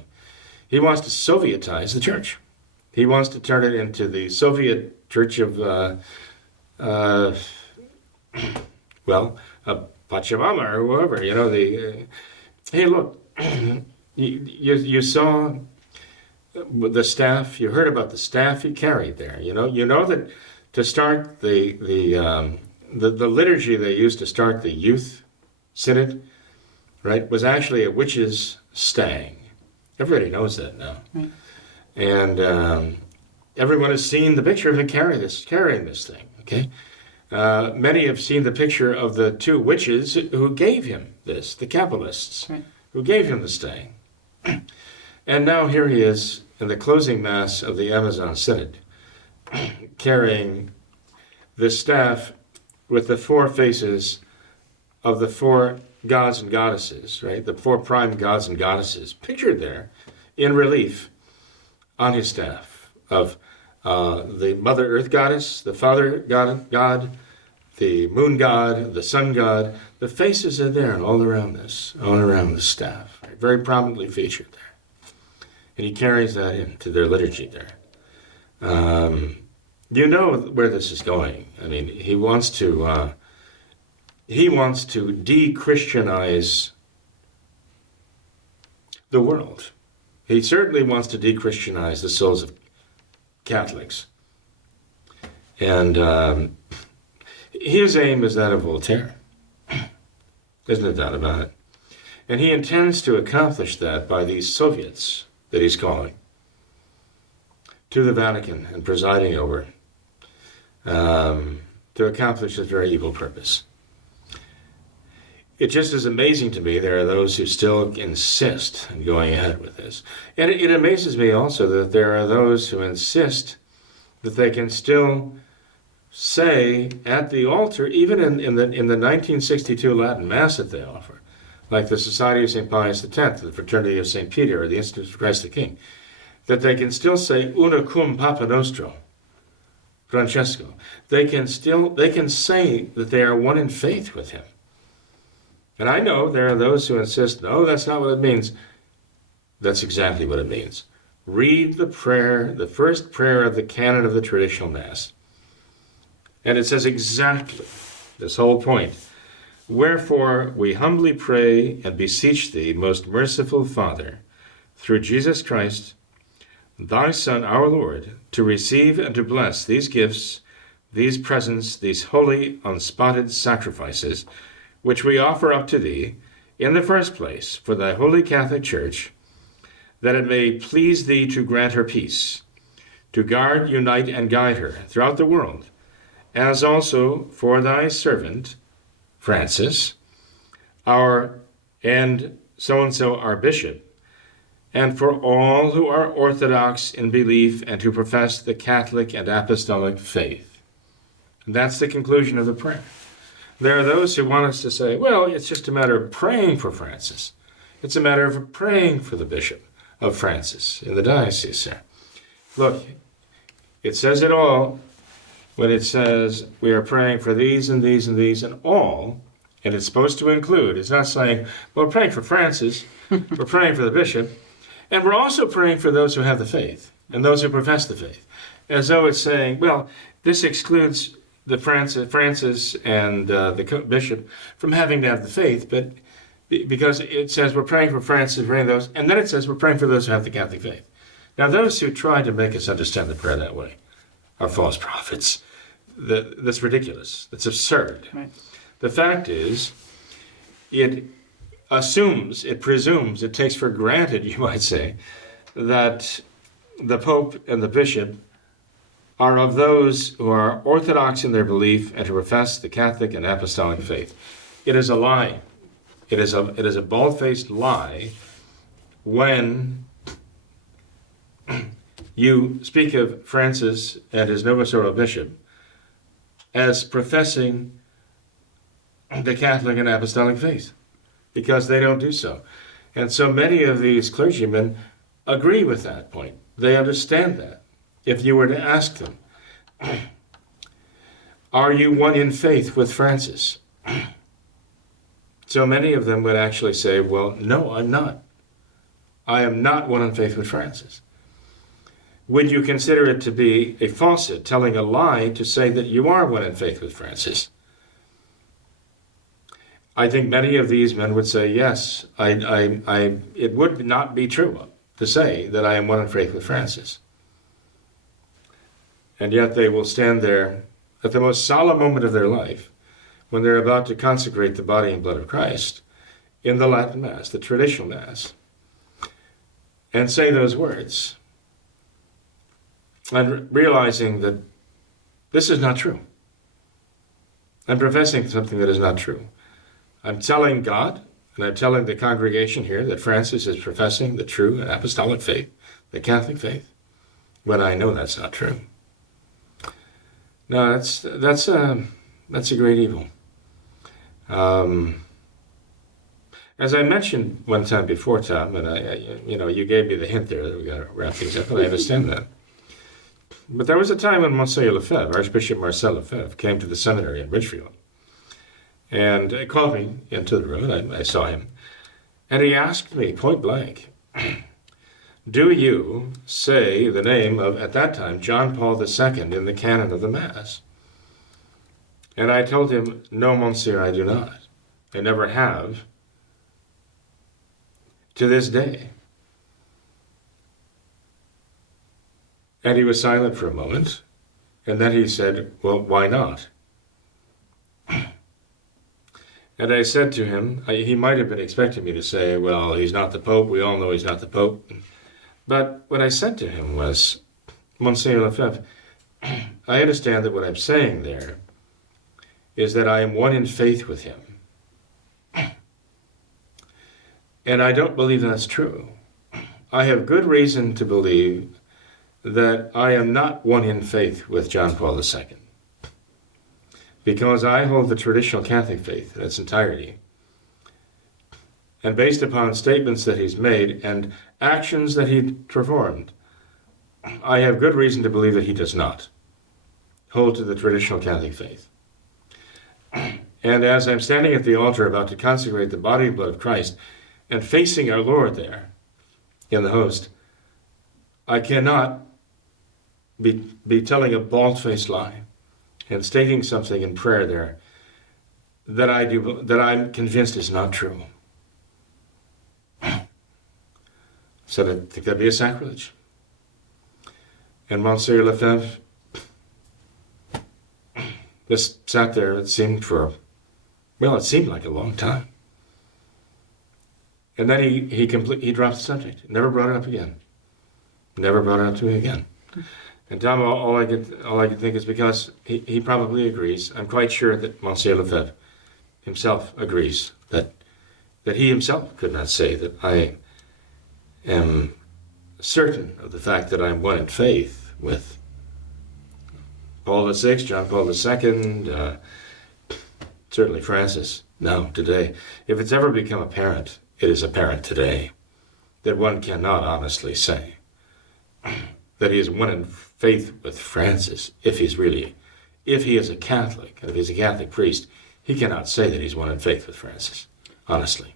He wants to Sovietize the church. He wants to turn it into the Soviet church of, Pachamama or whoever. Hey, look, you saw the staff. You heard about the staff he carried there. You know that to start the liturgy they used to start the youth synod, right, was actually a witch's stang. Everybody knows that now. Right. And everyone has seen the picture of him carrying this thing, okay? Many have seen the picture of the two witches who gave him this, the Kabbalists, Right. who gave him the stang. And now here he is in the closing mass of the Amazon Synod, carrying the staff with the four faces of the four gods and goddesses, right? The four prime gods and goddesses pictured there in relief on his staff of the Mother Earth goddess, the Father God, the moon god, the sun god. The faces are there and all around this, all around the staff, very prominently featured there. And he carries that into their liturgy there. You know where this is going. I mean, he wants to de-Christianize the world. He certainly wants to de-Christianize the souls of Catholics. And his aim is that of Voltaire. There's no doubt about it. And he intends to accomplish that by these Soviets that he's calling to the Vatican and presiding over, to accomplish this very evil purpose. It just is amazing to me there are those who still insist on going ahead with this. And it amazes me also that there are those who insist that they can still say at the altar, even in the 1962 Latin Mass that they offer, like the Society of St. Pius X, the Fraternity of St. Peter, or the Institute of Christ the King, that they can still say una cum Papa Nostro, Francesco. They can say that they are one in faith with him. And I know there are those who insist, no, that's not what it means. That's exactly what it means. Read the prayer, the first prayer of the canon of the traditional Mass. And it says exactly this whole point. Wherefore we humbly pray and beseech thee, most merciful Father, through Jesus Christ, thy Son, our Lord, to receive and to bless these gifts, these presents, these holy, unspotted sacrifices, which we offer up to thee, in the first place, for thy holy Catholic Church, that it may please thee to grant her peace, to guard, unite, and guide her throughout the world, as also for thy servant, Francis, and so-and-so our bishop, and for all who are orthodox in belief and who profess the Catholic and Apostolic faith. And that's the conclusion of the prayer. There are those who want us to say, well, it's just a matter of praying for Francis. It's a matter of praying for the bishop of Francis in the diocese there. Look, it says it all when it says we are praying for these and these and these and all, and it's supposed to include. It's not saying, well, we're praying for Francis, we're praying for the bishop, and we're also praying for those who have the faith and those who profess the faith. As though it's saying, well, this excludes the Francis and the bishop from having to have the faith, but because it says we're praying for Francis, praying those, and then it says we're praying for those who have the Catholic faith. Now, those who try to make us understand the prayer that way are false prophets. That's ridiculous. That's absurd. Right. The fact is, it assumes, it presumes, it takes for granted, you might say, that the Pope and the bishop are of those who are orthodox in their belief and to profess the Catholic and Apostolic faith. It is a lie. It is a bald-faced lie when you speak of Francis and his Novus Ordo bishop as professing the Catholic and Apostolic faith, because they don't do so. And so many of these clergymen agree with that point. They understand that. If you were to ask them, are you one in faith with Francis? So many of them would actually say, well, no, I'm not. I am not one in faith with Francis. Would you consider it to be a falsehood, telling a lie, to say that you are one in faith with Francis? I think many of these men would say, yes, it would not be true to say that I am one in faith with Francis. And yet they will stand there at the most solemn moment of their life, when they're about to consecrate the body and blood of Christ in the Latin Mass, the traditional Mass, and say those words, and realizing that this is not true. I'm professing something that is not true. I'm telling God, and I'm telling the congregation here, that Francis is professing the true and apostolic faith, the Catholic faith, when I know that's not true. No, that's a great evil. As I mentioned one time before, Tom, and you gave me the hint there that we got to wrap things up, and I understand that. But there was a time when Monsieur Lefebvre, Archbishop Marcel Lefebvre, came to the seminary in Ridgefield. And he called me into the room, and I saw him. And he asked me point blank, do you say the name of, at that time, John Paul II in the canon of the Mass? And I told him, no, Monsieur, I do not. I never have, to this day. And he was silent for a moment, and then he said, well, why not? And I said to him, he might have been expecting me to say, well, he's not the Pope, we all know he's not the Pope. But what I said to him was, Monsieur Lefebvre, I understand that what I'm saying there is that I am one in faith with him. And I don't believe that's true. I have good reason to believe that I am not one in faith with John Paul II, because I hold the traditional Catholic faith in its entirety. And based upon statements that he's made and actions that he performed, I have good reason to believe that he does not hold to the traditional Catholic faith. And as I'm standing at the altar about to consecrate the body and blood of Christ and facing our Lord there in the host, I cannot be telling a bald-faced lie and stating something in prayer there that I'm convinced is not true. So I think that'd be a sacrilege. And Monsieur Lefebvre just sat there, it seemed like a long time. And then he dropped the subject, never brought it up again. Never brought it up to me again. And Tom, all I could think is because he probably agrees. I'm quite sure that Monsieur Lefebvre himself agrees that he himself could not say that I am certain of the fact that I'm one in faith with Paul VI, John Paul II, certainly Francis, now, today. If it's ever become apparent, it is apparent today that one cannot honestly say that he is one in faith with Francis. If he is a Catholic, if he's a Catholic priest, he cannot say that he's one in faith with Francis, honestly.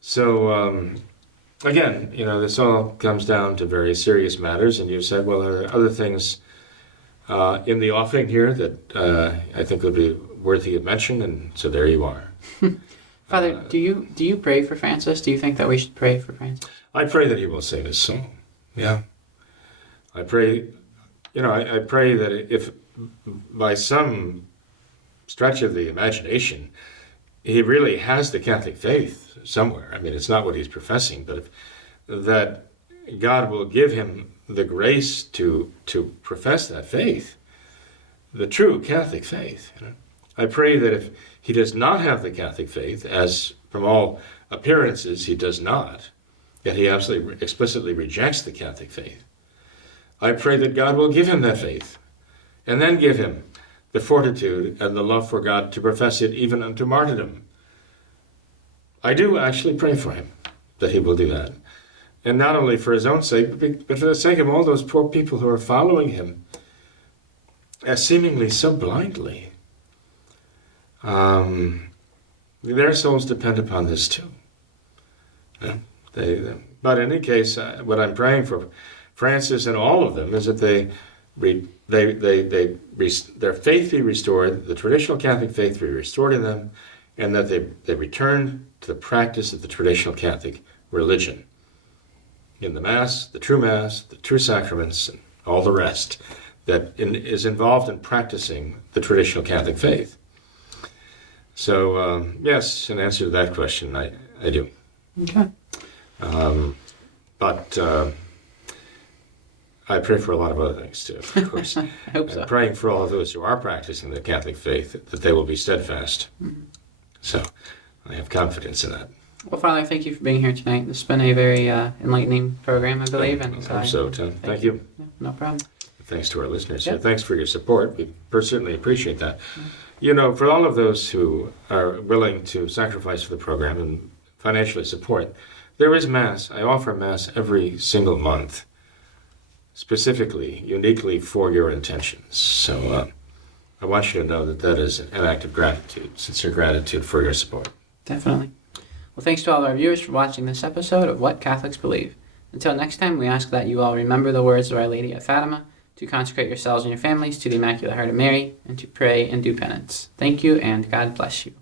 So, again, this all comes down to very serious matters, and you've said, well, there are other things in the offing here that I think would be worthy of mention, and so there you are. Father, do you pray for Francis? Do you think that we should pray for Francis? I pray that he will save his soul. Yeah. I pray, I pray that if by some stretch of the imagination, he really has the Catholic faith somewhere. I mean, it's not what he's professing, but that God will give him the grace to profess that faith, the true Catholic faith. I pray that if he does not have the Catholic faith, as from all appearances he does not, yet he absolutely explicitly rejects the Catholic faith, I pray that God will give him that faith, and then give him the fortitude and the love for God to profess it even unto martyrdom. I do actually pray for him that he will do that. And not only for his own sake, but for the sake of all those poor people who are following him seemingly so blindly. Their souls depend upon this too. But in any case, what I'm praying for Francis and all of them is that their faith be restored, the traditional Catholic faith be restored in them, and that they return to the practice of the traditional Catholic religion. In the Mass, the true sacraments, and all the rest that is involved in practicing the traditional Catholic faith. So, yes, in answer to that question, I do. Okay. But I pray for a lot of other things too, of course. I hope so. I'm praying for all of those who are practicing the Catholic faith, that they will be steadfast. Mm-hmm. So I have confidence in that. Well, Father, thank you for being here tonight. This has been a very enlightening program, I believe. I hope so, Tom. Thank you. Yeah, no problem. Thanks to our listeners. Yep. Yeah, thanks for your support. We certainly appreciate that. Mm-hmm. For all of those who are willing to sacrifice for the program and financially support, there is Mass. I offer Mass every single month specifically, uniquely for your intentions. So I want you to know that that is an act of gratitude, sincere gratitude for your support. Definitely. Well, thanks to all of our viewers for watching this episode of What Catholics Believe. Until next time, we ask that you all remember the words of Our Lady of Fatima, to consecrate yourselves and your families to the Immaculate Heart of Mary, and to pray and do penance. Thank you, and God bless you.